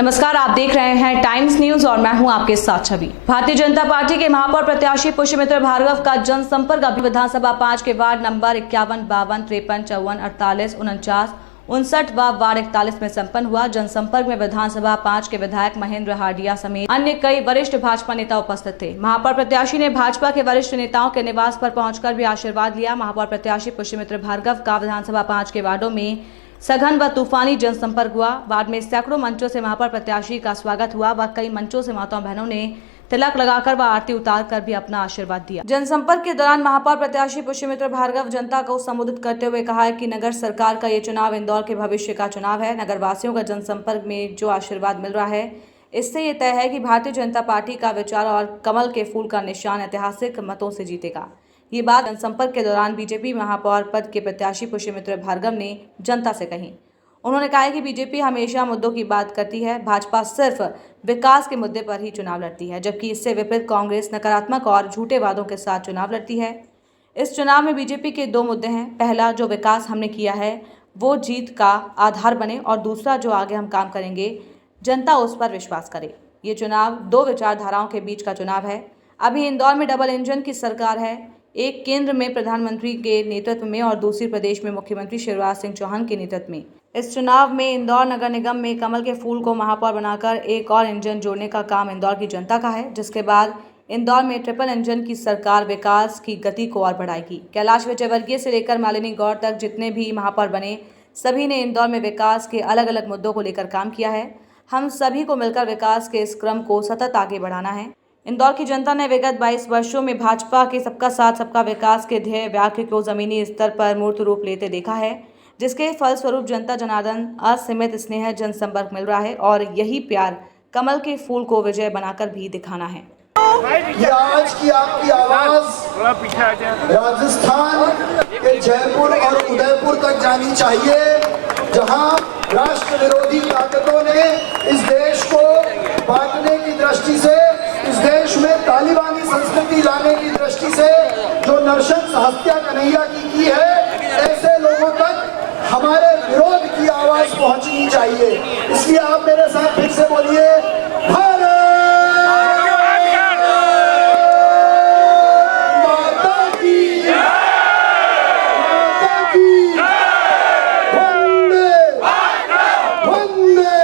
नमस्कार, आप देख रहे हैं टाइम्स न्यूज और मैं हूं आपके साथ छवि। भारतीय जनता पार्टी के महापौर प्रत्याशी पुष्यमित्र भार्गव का जनसंपर्क अभियान विधानसभा 5 के वार्ड नंबर 51, 52, 53, 54, 48, 49, 59 व वार्ड 41 में संपन्न हुआ। जनसंपर्क में विधानसभा 5 के विधायक महेंद्र हार्डिया समेत अन्य कई वरिष्ठ भाजपा नेता उपस्थित थे। महापौर प्रत्याशी ने भाजपा के वरिष्ठ नेताओं के निवास पर पहुंचकर भी आशीर्वाद लिया। महापौर प्रत्याशी पुष्यमित्र भार्गव का विधानसभा 5 के वार्डों में सघन व तूफानी जनसंपर्क हुआ। वार्ड में सैकड़ों मंचों से महापौर प्रत्याशी का स्वागत हुआ व कई मंचों से माताओं बहनों ने तिलक लगाकर व आरती उतार कर भी अपना आशीर्वाद दिया। जनसंपर्क के दौरान महापौर प्रत्याशी पुष्यमित्र भार्गव जनता को संबोधित करते हुए कहा है कि नगर सरकार का ये चुनाव इंदौर के भविष्य का चुनाव है। नगर वासियों का जनसंपर्क में जो आशीर्वाद मिल रहा है, इससे ये तय है कि भारतीय जनता पार्टी का विचार और कमल के फूल का निशान ऐतिहासिक मतों से जीतेगा। ये बात जनसंपर्क के दौरान बीजेपी महापौर पद के प्रत्याशी पुष्यमित्र भार्गव ने जनता से कही। उन्होंने कहा कि बीजेपी हमेशा मुद्दों की बात करती है, भाजपा सिर्फ विकास के मुद्दे पर ही चुनाव लड़ती है, जबकि इससे विपरीत कांग्रेस नकारात्मक और झूठे वादों के साथ चुनाव लड़ती है। इस चुनाव में बीजेपी के दो मुद्दे हैं। पहला, जो विकास हमने किया है वो जीत का आधार बने, और दूसरा, जो आगे हम काम करेंगे जनता उस पर विश्वास करे। ये चुनाव दो विचारधाराओं के बीच का चुनाव है। अभी इंदौर में डबल इंजन की सरकार है, एक केंद्र में प्रधानमंत्री के नेतृत्व में और दूसरी प्रदेश में मुख्यमंत्री शिवराज सिंह चौहान के नेतृत्व में। इस चुनाव में इंदौर नगर निगम में कमल के फूल को महापौर बनाकर एक और इंजन जोड़ने का काम इंदौर की जनता का है, जिसके बाद इंदौर में ट्रिपल इंजन की सरकार विकास की गति को और बढ़ाएगी। कैलाश विजयवर्गीय से लेकर मालिनी गौड़ तक जितने भी महापौर बने, सभी ने इंदौर में विकास के अलग अलग मुद्दों को लेकर काम किया है। हम सभी को मिलकर विकास के इस क्रम को सतत आगे बढ़ाना है। इंदौर की जनता ने विगत 22 वर्षों में भाजपा के सबका साथ सबका विकास के ध्येय वाक्य को जमीनी स्तर पर मूर्त रूप लेते देखा है, जिसके फलस्वरूप जनता जनार्दन असीमित स्नेह जनसंपर्क मिल रहा है, और यही प्यार कमल के फूल को विजय बनाकर भी दिखाना है। आज की आपकी आवाज राजस्थान के जयपुर और उदयपुर तक जानी चाहिए, जहां राष्ट्र विरोधी ताकतों ने इस देश को बांटने की दृष्टि से, इस देश में तालिबानी संस्कृति लाने की दृष्टि से जो नरशंस हत्या कन्हैया की है, ऐसे लोगों तक हमारे विरोध की आवाज पहुंचनी चाहिए। इसलिए आप मेरे साथ फिर से बोलिए, भारत माता की, माता की, वंदे वंदे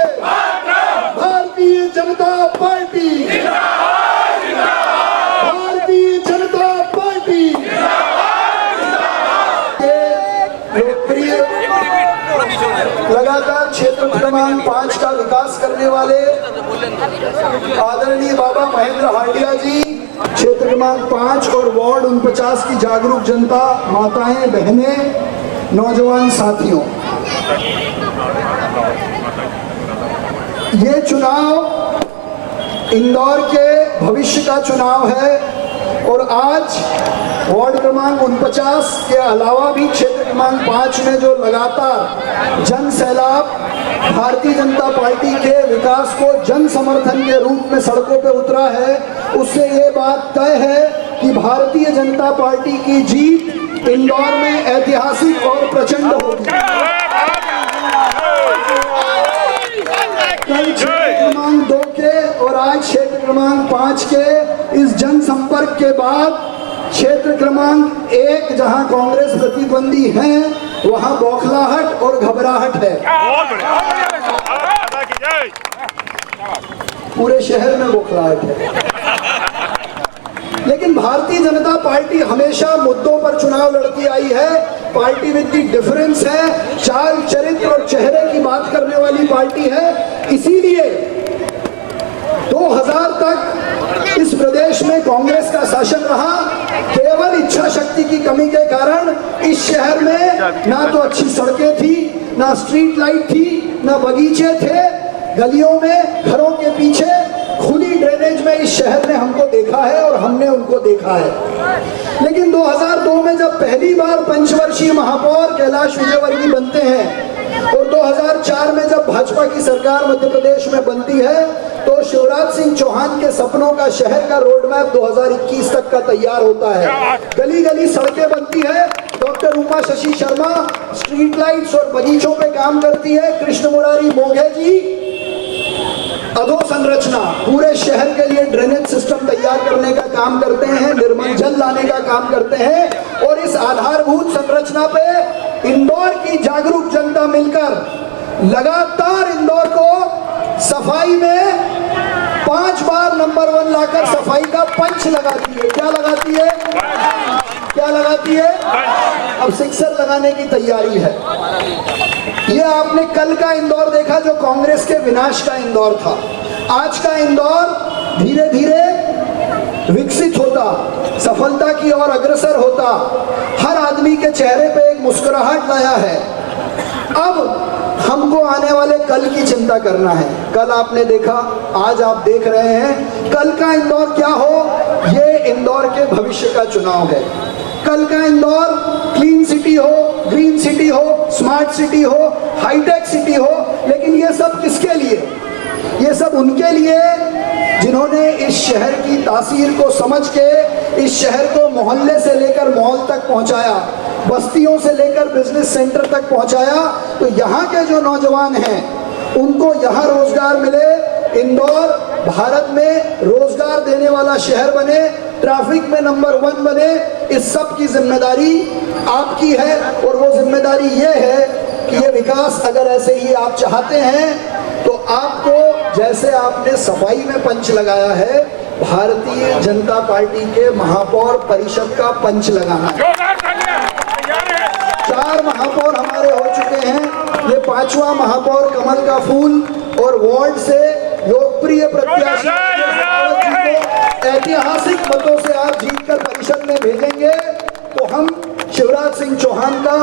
भारतीय जनता पार्टी, भारतीय जनता पार्टी। लोकप्रिय लगातार क्षेत्र क्रमांक 5 का विकास करने वाले आदरणीय बाबा महेंद्र हार्डिया जी, क्षेत्र क्रमांक 5 और वार्ड 49 की जागरूक जनता, माताएं, बहनें, नौजवान साथियों, ये चुनाव इंदौर के भविष्य का चुनाव है। और आज वार्ड क्रमांक 49 के अलावा भी क्षेत्र क्रमांक 5 में जो लगातार जन सैलाब भारतीय जनता पार्टी के विकास को जन समर्थन के रूप में सड़कों पे उतरा है, उससे ये बात तय है कि भारतीय जनता पार्टी की जीत इंदौर में ऐतिहासिक और प्रचंड होगी। कल क्षेत्र क्रमांक 2 के और आज क्षेत्र क्रमांक 5 के इस जनसंपर्क के बाद क्षेत्र क्रमांक 1 जहां कांग्रेस प्रतिद्वंदी हैं, वहां बौखलाहट और घबराहट है। पूरे शहर में बौखलाहट है। लेकिन भारतीय जनता पार्टी हमेशा मुद्दों पर चुनाव लड़ती आई है। पार्टी विद द डिफरेंस है, चाल, चरित्र और चेहरे की बात करने वाली पार्टी है। इसीलिए 2000 तक इस प्रदेश में कांग्रेस का शासन रहा। केवल इच्छा शक्ति की कमी के कारण इस शहर में ना तो अच्छी सड़कें थी, ना स्ट्रीट लाइट थी, ना बगीचे थे। गलियों में, घरों के पीछे खुली ड्रेनेज में इस शहर ने हमको देखा है और हमने उनको देखा है। लेकिन 2002 में जब पहली बार पंचवर्षीय महापौर कैलाश विजयवर्गीय बनते हैं और 2004 में जब भाजपा की सरकार मध्य प्रदेश में बनती है, तो शिवराज सिंह चौहान के सपनों का शहर का रोड मैप 2021 तक का तैयार होता है। गली गली सड़कें बनती है। डॉक्टर रूपा शशि शर्मा स्ट्रीट लाइट्स और बगीचों पे काम करती है। कृष्ण मुरारी मोघे जी अधोसंरचना, पूरे शहर के लिए ड्रेनेज सिस्टम तैयार करने का काम करते हैं, निर्मल जल लाने का काम करते हैं। और इस आधारभूत संरचना पे इंदौर की जागरूक जनता मिलकर लगातार इंदौर को सफाई में 5 बार नंबर 1 लाकर सफाई का पंच लगाती है। क्या लगाती है? क्या लगाती है? अब सिक्सर लगाने की तैयारी है। ये आपने कल का इंदौर देखा जो कांग्रेस के विनाश का इंदौर था। आज का इंदौर धीरे धीरे विकसित होता, सफलता की ओर अग्रसर होता, हर आदमी के चेहरे पे एक मुस्कुराहट लाया है। अब हमको आने वाले कल की चिंता करना है। कल आपने देखा, आज आप देख रहे हैं, कल का इंदौर क्या हो, ये इंदौर के भविष्य का चुनाव है। कल का इंदौर क्लीन सिटी हो, ग्रीन सिटी हो, स्मार्ट सिटी हो, हाईटेक सिटी हो, लेकिन ये सब किसके लिए? ये सब उनके लिए जिन्होंने इस शहर की तासीर को समझ के इस शहर को मोहल्ले से लेकर मॉल तक पहुंचाया, बस्तियों से लेकर बिजनेस सेंटर तक पहुंचाया। तो यहाँ के जो नौजवान हैं उनको यहाँ रोजगार मिले, इंदौर भारत में रोजगार देने वाला शहर बने, ट्रैफिक में नंबर 1 बने। इस सब की जिम्मेदारी आपकी है। और वो जिम्मेदारी ये है कि ये विकास अगर ऐसे ही आप चाहते हैं तो आपको, जैसे आपने सफाई में पंच लगाया है, भारतीय जनता पार्टी के महापौर परिषद का पंच लगाना है। 4 महापौर हमारे हो चुके हैं, ये 5वां महापौर कमल का फूल। और वार्ड से लोकप्रिय प्रत्याशी को ऐतिहासिक मतों से आप जीतकर परिषद में भेजेंगे तो हम शिवराज सिंह चौहान का,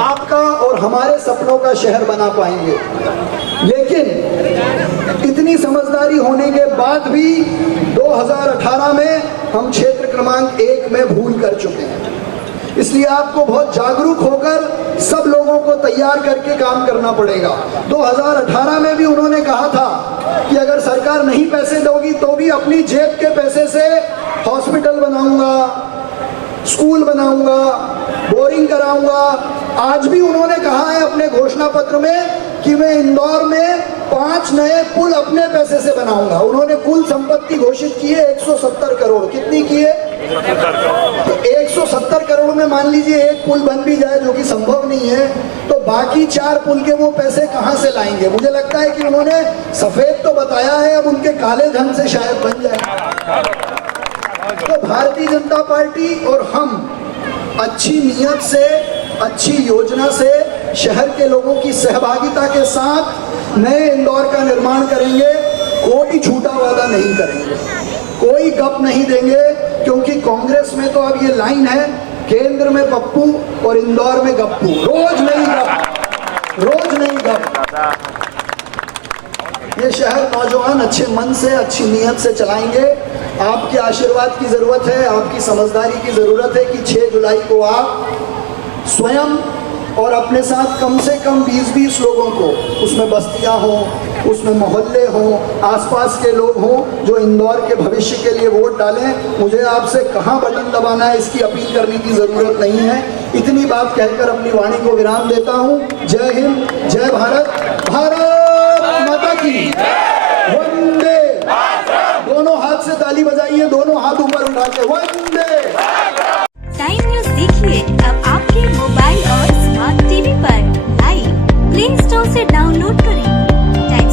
आपका और हमारे सपनों का शहर बना पाएंगे। लेकिन इतनी समझदारी होने के बाद भी 2018 में हम क्षेत्र क्रमांक 1 में भूल कर चुके हैं। इसलिए आपको बहुत जागरूक होकर सब लोगों को तैयार करके काम करना पड़ेगा। 2018 में भी उन्होंने कहा था कि अगर सरकार नहीं पैसे दोगी तो भी अपनी जेब के पैसे से हॉस्पिटल बनाऊंगा, स्कूल बनाऊंगा, बोरिंग कराऊंगा। आज भी उन्होंने कहा है अपने घोषणा पत्र में कि मैं इंदौर में 5 नए पुल अपने पैसे से बनाऊंगा। उन्होंने कुल संपत्ति घोषित की है 170 करोड़। कितनी की है? तो 170 करोड़ में मान लीजिए एक पुल बन भी जाए, जो कि संभव नहीं है, तो बाकी 4 पुल के वो पैसे कहां से लाएंगे? मुझे लगता है कि उन्होंने सफेद तो बताया है, अब उनके काले धन से शायद बन जाए। तो भारतीय जनता पार्टी और हम अच्छी नीयत से, अच्छी योजना से, शहर के लोगों की सहभागिता के साथ नए इंदौर का निर्माण करेंगे। कोई झूठा वादा नहीं करेंगे, कोई गप नहीं देंगे, क्योंकि कांग्रेस में तो अब ये लाइन है, केंद्र में पप्पू और इंदौर में गप्पू। रोज नई गप, रोज नई गप। ये शहर नौजवान अच्छे मन से, अच्छी नीयत से चलाएंगे। आपके आशीर्वाद की जरूरत है, आपकी समझदारी की जरूरत है कि 6 जुलाई को आप स्वयं और अपने साथ कम से कम 20-20 लोगों को, उसमें बस्तियां हों, उसमें मोहल्ले हों, आसपास के लोग हों, जो इंदौर के भविष्य के लिए वोट डालें। मुझे आपसे कहां बटन दबाना है इसकी अपील करने की जरूरत नहीं है। इतनी बात कहकर अपनी वाणी को विराम देता हूं। जय हिंद, जय भारत, भारत माता की वंदे। दोनों हाथ से ताली बजाइए, दोनों हाथ ऊपर उठा के वंदे। टाइम न्यूज देखिए अब आपके मोबाइल और स्मार्ट टीवी पर लाइव प्ले स्टोर से डाउनलोड करें। टाइम